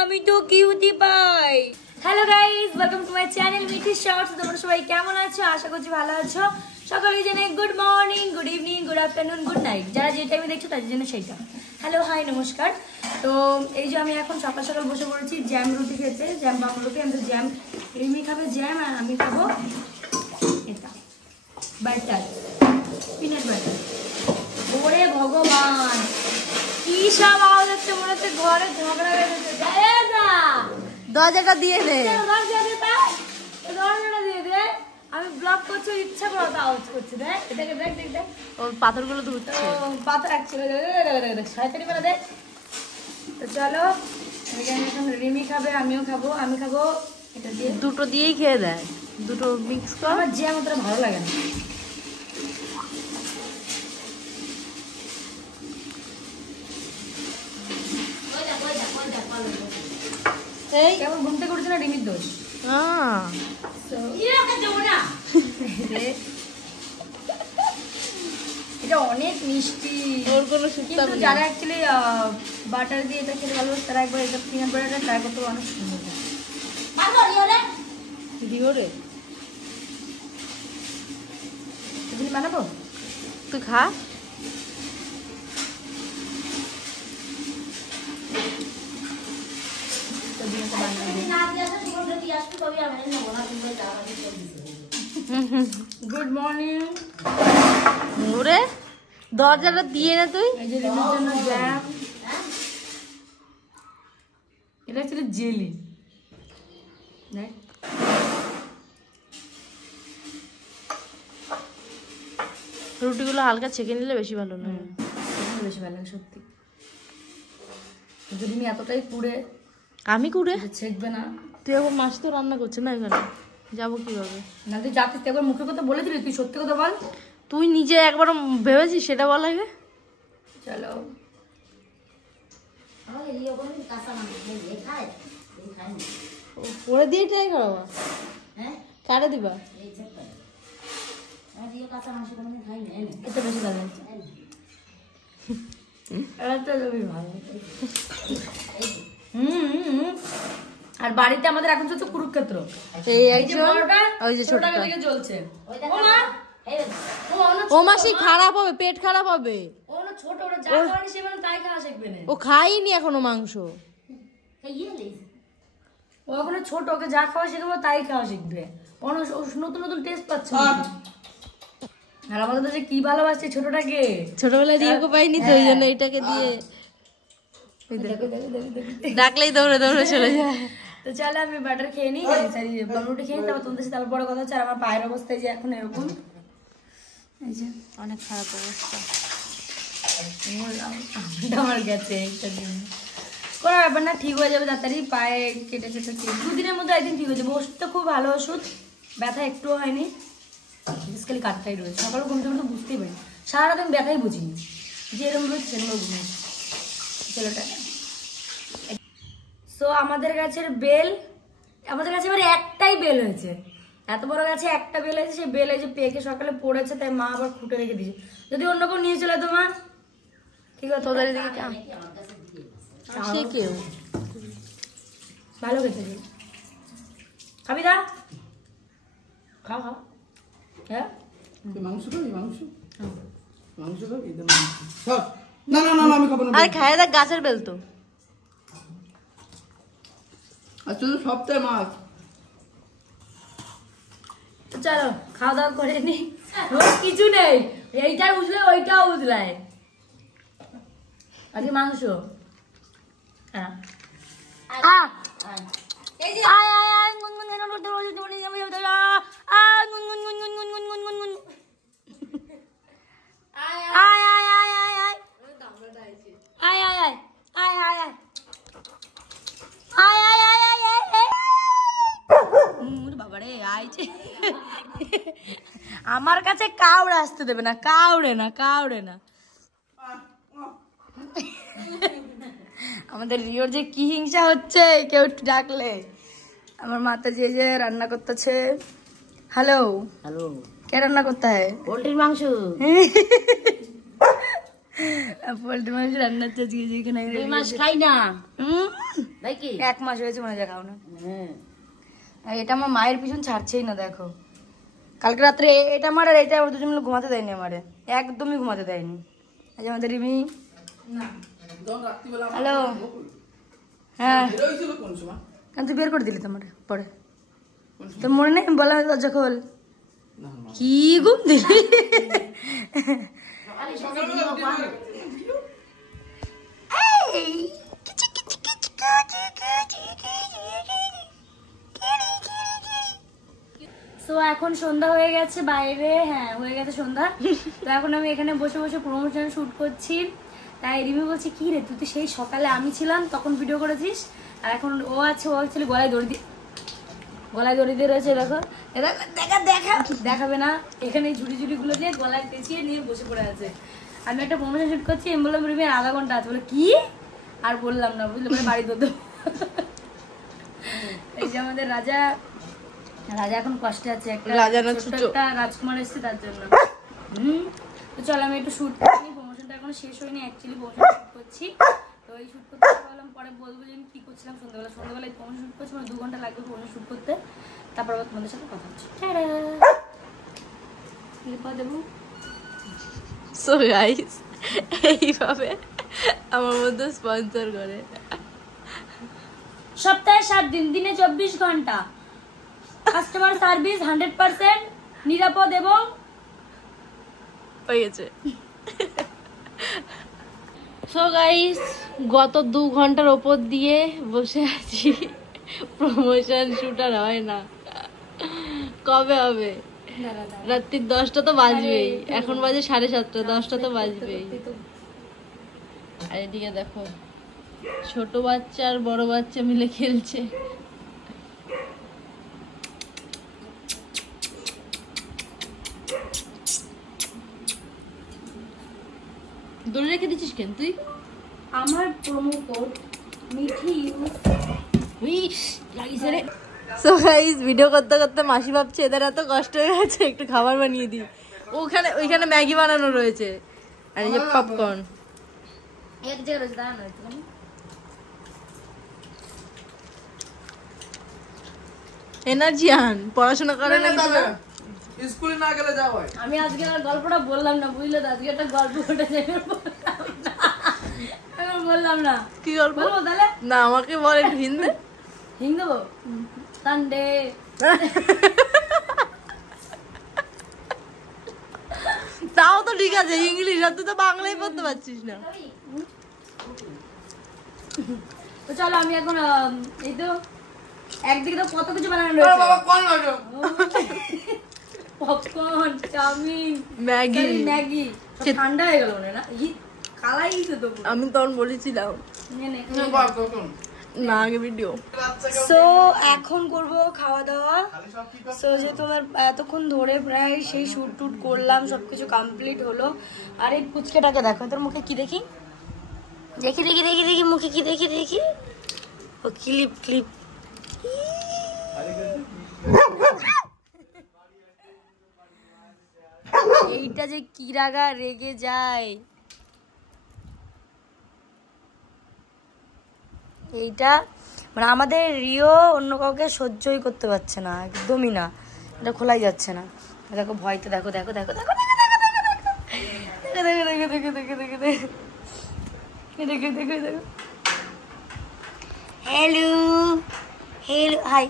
আমি তো cutie pie. Hello guys, welcome to my channel Mithi shorts. তোমরা সবাই কেমন আছো? আশা করছি ভালো আছো। সকালে জানাই good morning, good evening, good afternoon, good night. যারা যে টাইমে দেখছো তাদের জন্য সেইটা হ্যালো, হাই, নমস্কার। তো এই যে আমি এখন সকাল সকাল বসে পড়েছি জ্যাম রুটি খেতে, জ্যাম বাম রুটি। আমি তো জ্যাম, রিমি খাবে জ্যাম আর আমি খাবো এটা বাটার, পিনাট বাটার। ওরে ভগবান, কি সব আওয়াজ হচ্ছে, মনে হচ্ছে ঘরে ঝগড়া বেঁধেছে। দরজাটা দিয়ে দে, দরজাটা দিয়ে দে। আমি ব্লক করছি, ইচ্ছা করে তো আওয়াজ করছি। দেখ এটাকে, দেখ দেখ দেখ, ওর পাথরগুলো ধুচ্ছে। পাথর শয়তানি করে দেখ। তো চলো, এখন রিমি খাবে, আমিও খাবো। আমি খাবো এটা দিয়ে, দুটো দিয়েই খেয়ে দেয়, দুটো মিক্স কর। আমার জ্যাম অতটা ভালো লাগে না। এই কেমন ঘুম থেকে উঠছে না, রিমির দোষ। এটা অনেক মিষ্টি, কিন্তু যারা অ্যাকচুয়ালি বাটার দিয়ে এটা খেতে ভালোবাসে তারা একবার এটা পিনাট বাটারটা ট্রাই করতে অনেক সুন্দর। তুমি বানাবো, তুই খা। Good morning. ওরে দরজাটা দিয়ে না তুই। এই যে রিমির জন্য জ্যাম, এটা ছিল জেলি। দেখ রুটিগুলো হালকা ছেঁকে নিলে বেশি ভালো লাগে, বেশি ভালো লাগে সত্যি। যদি আমি এতটাই কুড়ে, আমি কুড়ে ছেঁকবে না। তুই এখন মাছ তো রান্না করছে না, এখানে যাবো কিভাবে? না তুই যাতে একবার মুখের কথা বলেছিলি, তুই সত্যি কথা বল। তুই নিজে একবার ভেবেছিস সেটা বল আগে। চলো পরে দিয়ে ট্রাই করো, কাটে দিবা। এটা বেশি ভালো লাগছে, আর বাড়িতে আমাদের এখন চলছে কুরুক্ষেত্র। চলছে ও মাসি খারাপ হবে, পেট খারাপ হবে। ছোট ওরা যা খাওয়ানি সে তাই খাওয়া শিখবে না। ও খাইনি এখনো মাংস, ও এখনো ছোট, ওকে যা খাওয়া শিখবে তাই খাওয়া শিখবে। নতুন নতুন টেস্ট পাচ্ছে। আর আমাদের তো যে কি ভালোবাসছে ছোটটাকে, ছোটবেলায় রিওকে পাইনি তো, ওই জন্য এটাকে দিয়ে ডাকলেই দৌড়ে দৌড়ে চলে যায়। তো চলো আমি বাটার খেয়ে নিই, সরি রুটি খেয়ে নিই, তারপর তোমাদের সাথে তারপর বড় কথা হচ্ছে। আর আমার পায়ের অবস্থায় যে এখন এরকম, এই যে অনেক খারাপ অবস্থা। আমার গেছে একটা দিন, কোনো ব্যাপার না, ঠিক হয়ে যাবে তাড়াতাড়ি। পায়ে কেটে কেটে দুদিনের মধ্যে একদিন ঠিক হয়ে যাবে। ওষুধটা খুব ভালো ওষুধ, ব্যথা একটুও হয়নি, বেসিক্যালি কাটটাই রয়েছে। সকালে ঘুমতে ঘুমতে বুঝতেই পারি, সারাদিন ব্যথাই বুঝিনি, যে এরকম রয়েছে সেরকম ঘুমিয়ে ছেলেটা। সো আমাদের গাছের বেল, আমাদের কাছে এবার একটাই বেল হয়েছে, এত বড় গাছে একটা বেল হয়েছে। সেই বেল এই যে পেকে সকালে পড়েছে, তাই মা আবার খুঁটে রেখে দিয়েছে। যদি অন্য কেউ নিয়ে চলে তো মা ঠিক আছে, তোদের দিকে কেউ ভালো খেতে দিই। খাবি দা, খাও খাও। হ্যাঁ মাংস খাবি, মাংস মাংস খাবি? না না না আমি খাবো না। আরে খায় দেখ, গাছের বেল তো। আচ্ছা তো সপ্তাহে মাছ। তো চলো খাওয়া দাওয়া করে নি, কিছু নেই, এইটা বুঝলে ওইটাও বুঝলাই। আজকে মাংস, হ্যাঁ আমার কাছে কাউড়ে আসতে দেবে না, কাউড়ে না, কাউড়ে না। আমাদের রিওর যে কি হিংসা হচ্ছে কেউ ডাকলে। আমার মাতা যে রান্না করতেছে। হ্যালো হ্যালো, কে রান্না করতে হয়? পোল্ট্রির মাংস। পোল্ট্রি মাছ রান্নার চাচ্ছি যেখানে 2 মাস খাই না তাই কি 1 মাস হয়েছে মনে হয় খাও না। হ্যাঁ আর এটা আমার মায়ের পিছন ছাড়ছেই না দেখো। কালকে রাত্রে এটা আমার আর এটা আমার দুজন মিলে ঘুমাতে দেয়নি, আমারে একদমই ঘুমাতে দেয়নি। আজ আমাদের রিমি হ্যালো হ্যাঁ কেন তুই বের করে দিলি তোমার পরে তোর মনে নেই বললাম দরজা খোল কি ঘুম দিলি তো এখন সন্ধ্যা হয়ে গেছে বাইরে, হ্যাঁ হয়ে গেছে সন্ধ্যা। তো এখন আমি এখানে বসে বসে প্রমোশন শুট করছি। তাই রিমি বলছে কি রে তুই তো সেই সকালে আমি ছিলাম তখন ভিডিও করেছিস, আর এখন ও আছে, ও অ্যাকচুয়ালি গলায় দড়ি দিয়ে রয়েছে। দেখো দেখা দেখা দেখাবে না, এখানে ঝুড়ি গুলো দিয়ে গলায় পেঁচিয়ে নিয়ে বসে পড়ে আছে। আমি একটা প্রমোশন শুট করছি, আমি বললাম রিমি আর আধা ঘন্টা আছে, বলে কি আর বললাম না বুঝলে, বলে বাড়ি দৌড়। এই যে আমাদের রাজা এখন কষ্টে আছে, একটা রাজকুমার এসছে তার জন্য। তো চল আমি একটু শুট করি, প্রমোশনটা এখনো শেষ হয়নি, অ্যাকচুয়ালি প্রমোশন শুট করছি। তো এই শুট করতে বললাম পরে বলবো যে আমি কি করছিলাম সন্ধ্যাবেলায় প্রমোশন শুট করছি, মানে 2 ঘন্টা লাগবে প্রমোশন শুট করতে। তারপর আবার তোমাদের সাথে কথা হচ্ছে। দেবো সো গাইস এইভাবে আমার মধ্যে স্পন্সর করে সপ্তাহে 7 দিন, দিনে 24 ঘন্টা, কাস্টমার সার্ভিস 100%, নিরাপদ এবং হয়ে গেছে। সো গাইস গত 2 ঘন্টার ওপর দিয়ে বসে আছি, প্রমোশন শুট আর হয় না, কবে হবে? রাত্রি 10টা তো বাজবেই, এখন বাজে 7:30, 10টা তো বাজবেই। আর এদিকে দেখো ছোট বাচ্চা আর বড় বাচ্চা মিলে খেলছে। দড়ি রেখে দিচ্ছিস কেন তুই? আমার প্রোমো কোড মিঠি লাগিয়েছে রে। সো গাইস ভিডিও করতে করতে মাসি ভাবছে এদের এত কষ্ট হয়ে গেছে একটু খাবার বানিয়ে দিই। ওইখানে ম্যাগি বানানো রয়েছে আর এই যে পপকর্ন। এক জায়গায় রয়েছে, দাঁড়ানো রয়েছে। এনার্জি আন, পড়াশোনা করে না স্কুলে না গেলে যাও হয়। আমি আজকে আর গল্পটা বললাম না বুঝলে তো, আজকে একটা গল্প ঘটেছে আমি বললাম না। কি গল্প? বলবো তাহলে? না আমাকে বল একটু হিন্দি। হিং দেবো সানডে। তাও তো ঠিক আছে ইংলিশ, আর তুই তো বাংলাই পড়তে পারছিস না। তো চলো আমি এখন এই তো একদিকে তো কত কিছু বানানো রয়েছে, পপকর্ন, চাউমিন, ম্যাগি ঠান্ডা হয়ে গেল না, কালাই তো আমি তখন বলেছিলাম না আগে ভিডিও। সো এখন করব খাওয়া দাওয়া। সো যে তোমার এতক্ষণ ধরে প্রায় সেই শুট টুট করলাম, সবকিছু কমপ্লিট হলো। আর এই পুচকেটাকে দেখো, তোর মুখে কি দেখি দেখি দেখি দেখি দেখি মুখে কি দেখি দেখি, ও ক্লিপ এইটা যে কি রাগা রেগে যায়, এইটা মানে আমাদের রিও অন্য কাউকে সহ্যই করতে পারছে না, একদমই না, এটা খোলাই যাচ্ছে না। দেখো ভয়তে দেখো দেখো দেখো দেখো দেখো হ্যালো হ্যালো হাই।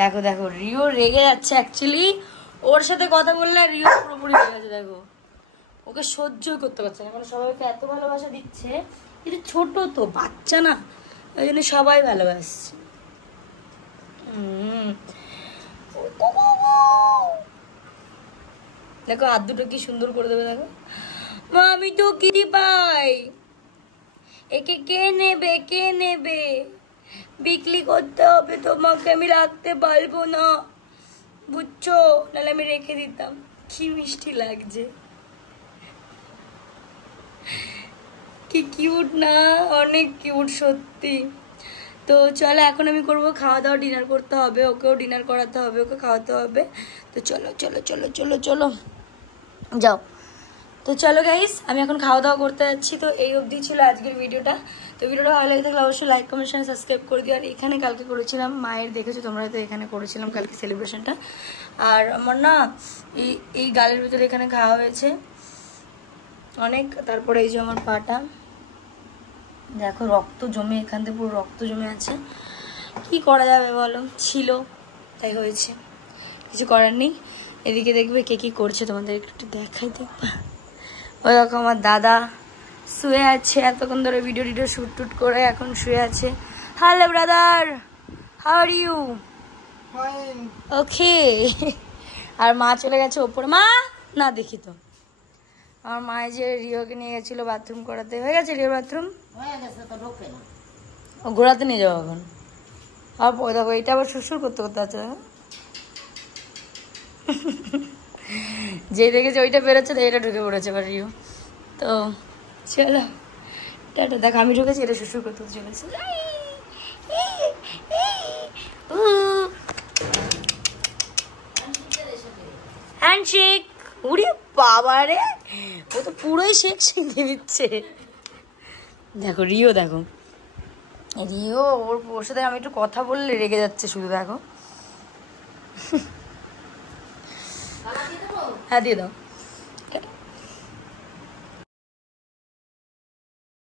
দেখো দেখো রিও রেগে যাচ্ছে, অ্যাকচুয়ালি ওর সাথে কথা বললে রিও পুরোপুরি রেগে যাচ্ছে। দেখো ওকে সহ্যই করতে পারছে না, মানে সবাইকে এত ভালোবাসা দিচ্ছে, কিন্তু ছোট তো বাচ্চা না, ওই জন্য সবাই ভালোবাসছে। দেখো হাত দুটো কি সুন্দর করে দেবে, দেখো মা আমি তো কিরি পাই, একে কে নেবে, বিক্রি করতে হবে তোমাকে, আমি রাখতে পারবো না বুঝছো, নাহলে আমি রেখে দিতাম। কি মিষ্টি লাগছে, কি কিউট না, অনেক কিউট সত্যি। তো চলো এখন আমি করবো খাওয়া দাওয়া, ডিনার করতে হবে, ওকেও ডিনার করাতে হবে, ওকে খাওয়াতে হবে। তো চলো চলো চলো চলো চলো যাও। তো চলো গাইস, আমি এখন খাওয়া দাওয়া করতে যাচ্ছি। তো এই অবধি ছিল আজকের ভিডিওটা। তো ভিডিওটা ভালো লাগে থাকলে অবশ্যই লাইক কমেন্ট শেয়ার সাবস্ক্রাইব করে দিও। আর এখানে কালকে করেছিলাম মায়ের, দেখেছো তোমরা তো, এখানে করেছিলাম কালকে সেলিব্রেশনটা। আর আমার না এই গালের ভিতরে এখানে খাওয়া হয়েছে অনেক। তারপরে এই যে আমার পাটা দেখো রক্ত জমে, এখান থেকে পুরো রক্ত জমে আছে। কি করা যাবে বলো, ছিল তাই হয়েছে, কিছু করার নেই। এদিকে দেখবে কে কি করছে তোমাদের একটু দেখাই, দেখবা ওই দেখো আমার দাদা শুয়ে আছে, এতক্ষণ ধরে ভিডিও শুট টুট করে এখন শুয়ে আছে। Hello brother, how are you? Okay. আর মা চলে গেছে ওপরে। মা না দেখি তো, আমার মায়ের যে রিওকে নিয়ে গেছিল বাথরুম করাতে, হয়ে গেছে রিওর বাথরুম? ও ঘোরাতে নিয়ে যাবো এখন। আর ওই দেখো এইটা আবার শ্বশুর করতে করতে আছে, যে দেখেছে ওইটা বেরোচ্ছে, এটা ঢুকে পড়েছে এবার রিও। তো চলো টাটা। দেখো আমি ঢুকেছি, এটা শ্বশুর করতে চলেছে। হ্যান্ডশেক। উড়ি বাবা রে, ও তো পুরোই শেক শিখে দিচ্ছে। দেখো রিও, দেখো রিও ওর সাথে আমি একটু কথা বললে রেগে যাচ্ছে শুধু। দেখো হ্যাঁ দিয়ে দাও।